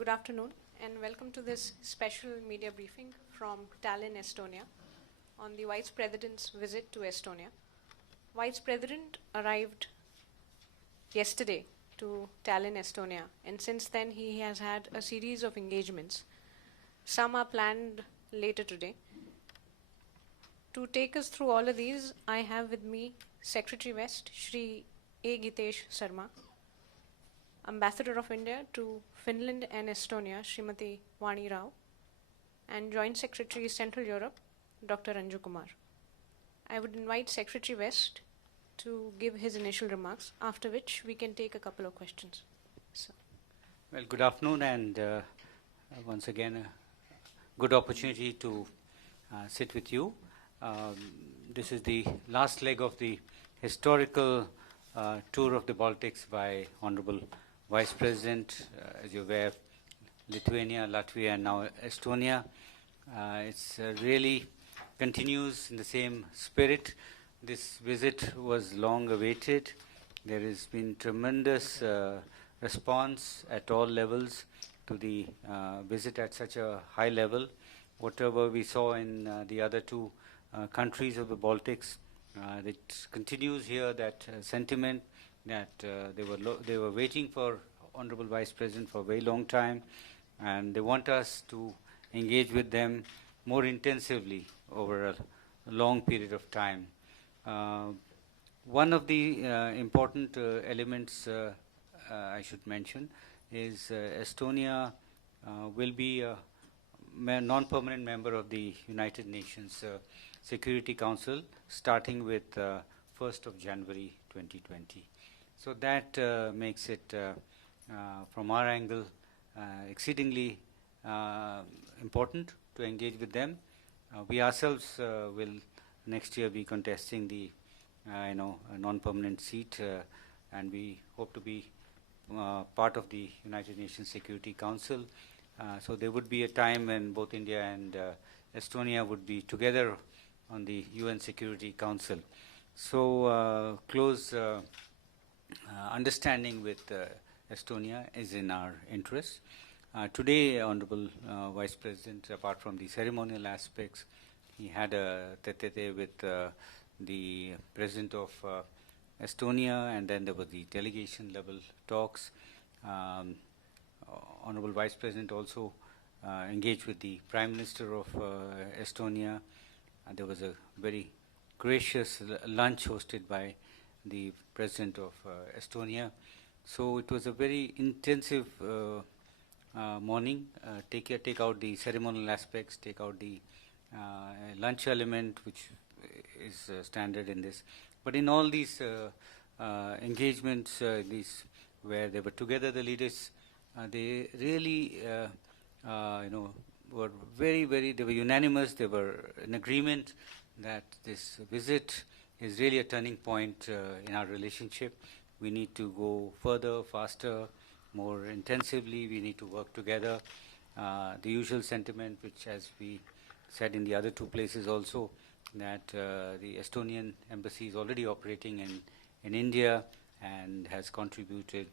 Good afternoon and welcome to this special media briefing from Tallinn, Estonia on the Vice President's visit to Estonia. Vice President arrived yesterday to Tallinn, Estonia, and since then he has had a series of engagements. Some are planned later today. To take us through all of these, I have with me Secretary West, Shri A. Gitesh Sarma, Ambassador of India to Finland and Estonia, Srimati Vani Rao, and Joint Secretary Central Europe, Dr. Anju Kumar. I would invite Secretary West to give his initial remarks, after which we can take a couple of questions. So. Well, good afternoon, and once again, a good opportunity to sit with you. This is the last leg of the historical tour of the Baltics by Honorable Vice President. As you're aware, Lithuania, Latvia, and now Estonia. It's really continues in the same spirit. This visit was long awaited. There has been tremendous response at all levels to the visit at such a high level. Whatever we saw in the other two countries of the Baltics, it continues here, that sentiment that they were waiting for Honorable Vice President for a very long time, and they want us to engage with them more intensively over a long period of time. One of the important elements I should mention is Estonia will be a non-permanent member of the United Nations Security Council starting with 1st of January 2020. So that makes it, from our angle, exceedingly important to engage with them. We ourselves will next year be contesting the a non-permanent seat, and we hope to be part of the United Nations Security Council. So there would be a time when both India and Estonia would be together on the UN Security Council. So close understanding with Estonia is in our interest. Today, Honorable Vice President, apart from the ceremonial aspects, he had a tete-a-tete with the President of Estonia, and then there was the delegation level talks. Honorable Vice President also engaged with the Prime Minister of Estonia. There was a very gracious lunch hosted by the President of Estonia. So it was a very intensive morning. Take out the ceremonial aspects, take out the lunch element, which is standard in this. But in all these engagements, these where they were together, the leaders, they really, were very, they were unanimous. They were in agreement that this visit is really a turning point in our relationship. We need to go further, faster, more intensively. We need to work together. The usual sentiment, which, as we said in the other two places also, that the Estonian embassy is already operating in India and has contributed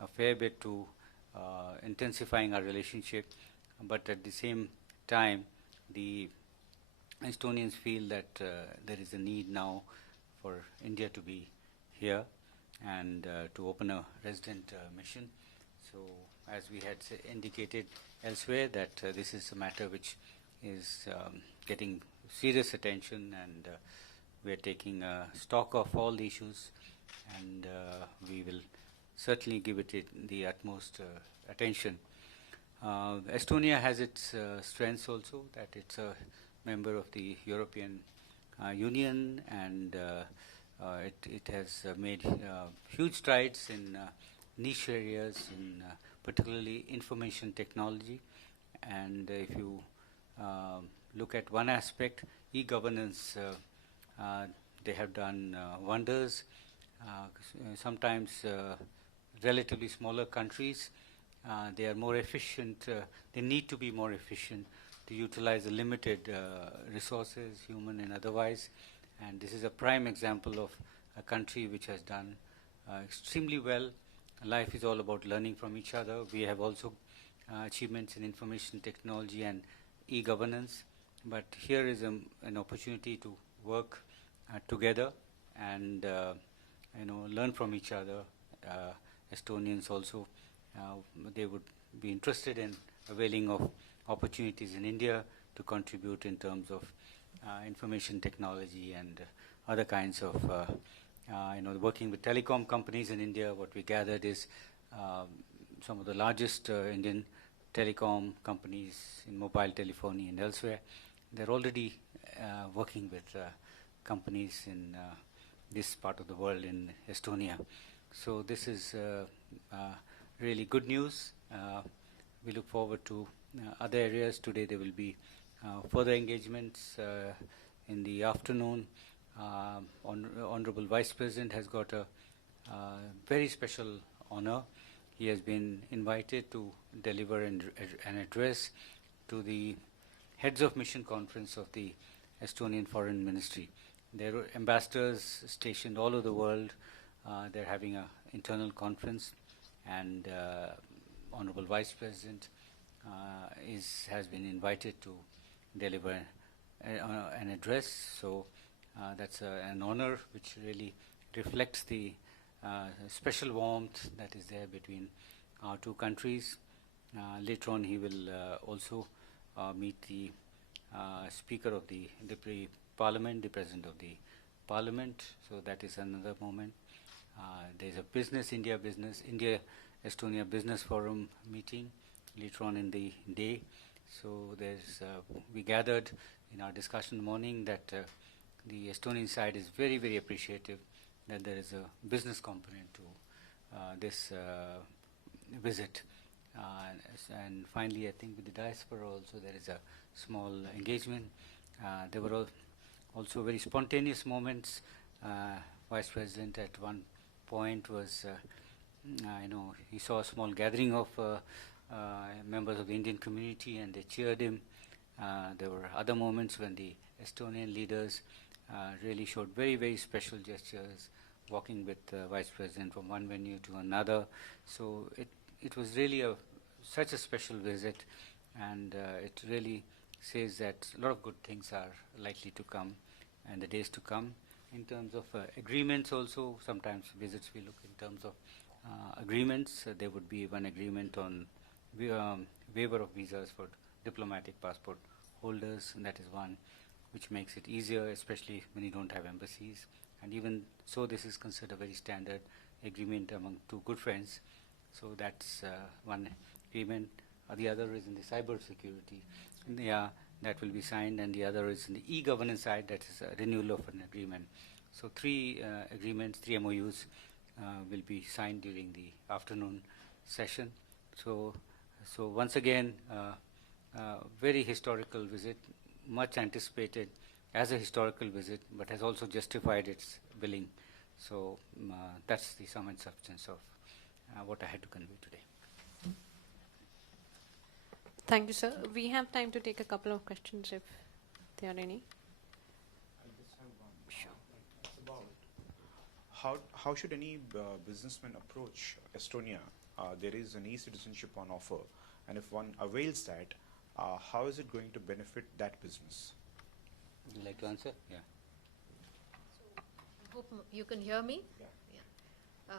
a fair bit to intensifying our relationship. But at the same time, the Estonians feel that there is a need now for India to be here and to open a resident mission. So, as we had indicated elsewhere, that this is a matter which is getting serious attention, and we are taking stock of all the issues, and we will certainly give it the utmost attention. Estonia has its strengths also, that it's a member of the European Union, and it has made huge strides in niche areas, in particularly information technology. And if you look at one aspect, e-governance, they have done wonders. Sometimes relatively smaller countries, they are more efficient, they need to be more efficient to utilize the limited resources, human and otherwise. And this is a prime example of a country which has done extremely well. Life is all about learning from each other. We have also achievements in information technology and e-governance. But here is an opportunity to work together and learn from each other. Estonians also, they would be interested in availing of opportunities in India to contribute in terms of information technology and other kinds of working with telecom companies in India. What we gathered is some of the largest Indian telecom companies in mobile telephony and elsewhere. They're already working with companies in this part of the world, in Estonia. So this is really good news. We look forward to other areas. Today there will be further engagements in the afternoon. Honorable Vice President has got a very special honor. He has been invited to deliver an address to the Heads of Mission Conference of the Estonian Foreign Ministry. There are ambassadors stationed all over the world. They're having an internal conference, and Honorable Vice President has been invited to deliver an address. So that's an honor which really reflects the special warmth that is there between our two countries. Later on, he will also meet the Speaker of the Deputy Parliament, the President of the Parliament. So that is another moment. There is a India-Estonia Business Forum meeting later on in the day. So we gathered in our discussion morning that the Estonian side is very, very appreciative that there is a business component to this visit. And finally, I think with the diaspora also there is a small engagement. There were also very spontaneous moments. Vice President at one point was, he saw a small gathering of members of the Indian community and they cheered him. There were other moments when the Estonian leaders really showed very, very special gestures, walking with the Vice President from one venue to another. So it was really such a special visit, and it really says that a lot of good things are likely to come in the days to come. In terms of agreements also, sometimes visits we look in terms of agreements. There would be one agreement on waiver of visas for diplomatic passport holders, and that is one which makes it easier, especially when you don't have embassies. And even so, this is considered a very standard agreement among two good friends. So that's one agreement. The other is in the cyber security. That will be signed, and the other is in the e-governance side, that is a renewal of an agreement. So three agreements, 3 MOUs will be signed during the afternoon session. So once again, very historical visit, much anticipated as a historical visit, but has also justified its billing. So that's the sum and substance of what I had to convey today. Thank you, sir. We have time to take a couple of questions if there are any. I just have one. Sure. It's about how should any businessman approach Estonia? There is an e-citizenship on offer, and if one avails that, how is it going to benefit that business? Would you like to answer? Yeah. So, I hope you can hear me. Yeah.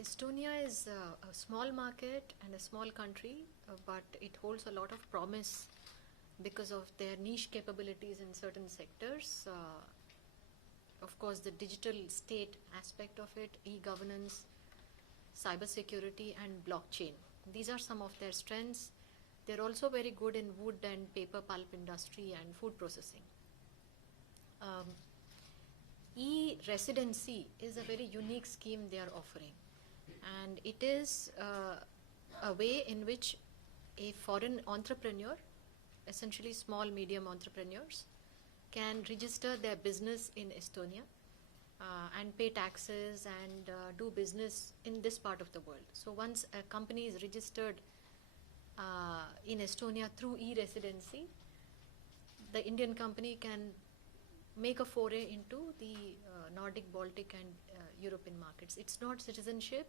Estonia is a small market and a small country, but it holds a lot of promise because of their niche capabilities in certain sectors. Of course, the digital state aspect of it, e-governance, cybersecurity, and blockchain. These are some of their strengths. They're also very good in wood and paper pulp industry and food processing. E-residency is a very unique scheme they are offering. And it is a way in which a foreign entrepreneur, essentially small, medium entrepreneurs, can register their business in Estonia and pay taxes and do business in this part of the world. So once a company is registered in Estonia through e-residency, the Indian company can make a foray into the Nordic, Baltic and European markets. It's not citizenship,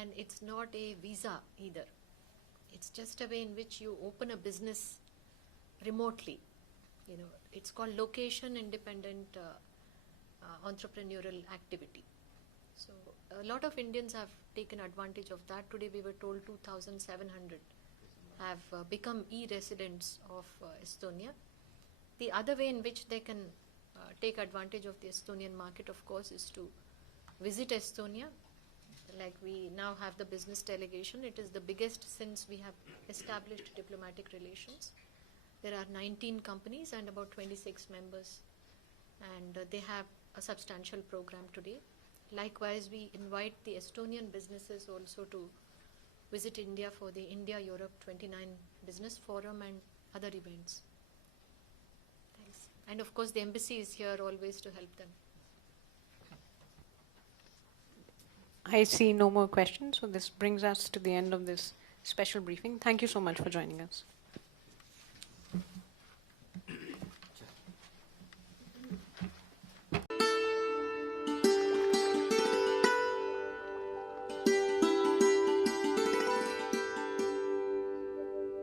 and it's not a visa either. It's just a way in which you open a business remotely. You know, it's called location independent entrepreneurial activity. So a lot of Indians have taken advantage of that. Today we were told 2,700 have become e-residents of Estonia. The other way in which they can take advantage of the Estonian market, of course, is to visit Estonia. Like we now have the business delegation. It is the biggest since we have established diplomatic relations. There are 19 companies and about 26 members, and they have a substantial program today. Likewise, we invite the Estonian businesses also to visit India for the India-Europe 29 Business Forum and other events. Thanks. And of course, the embassy is here always to help them. I see no more questions, so this brings us to the end of this special briefing. Thank you so much for joining us.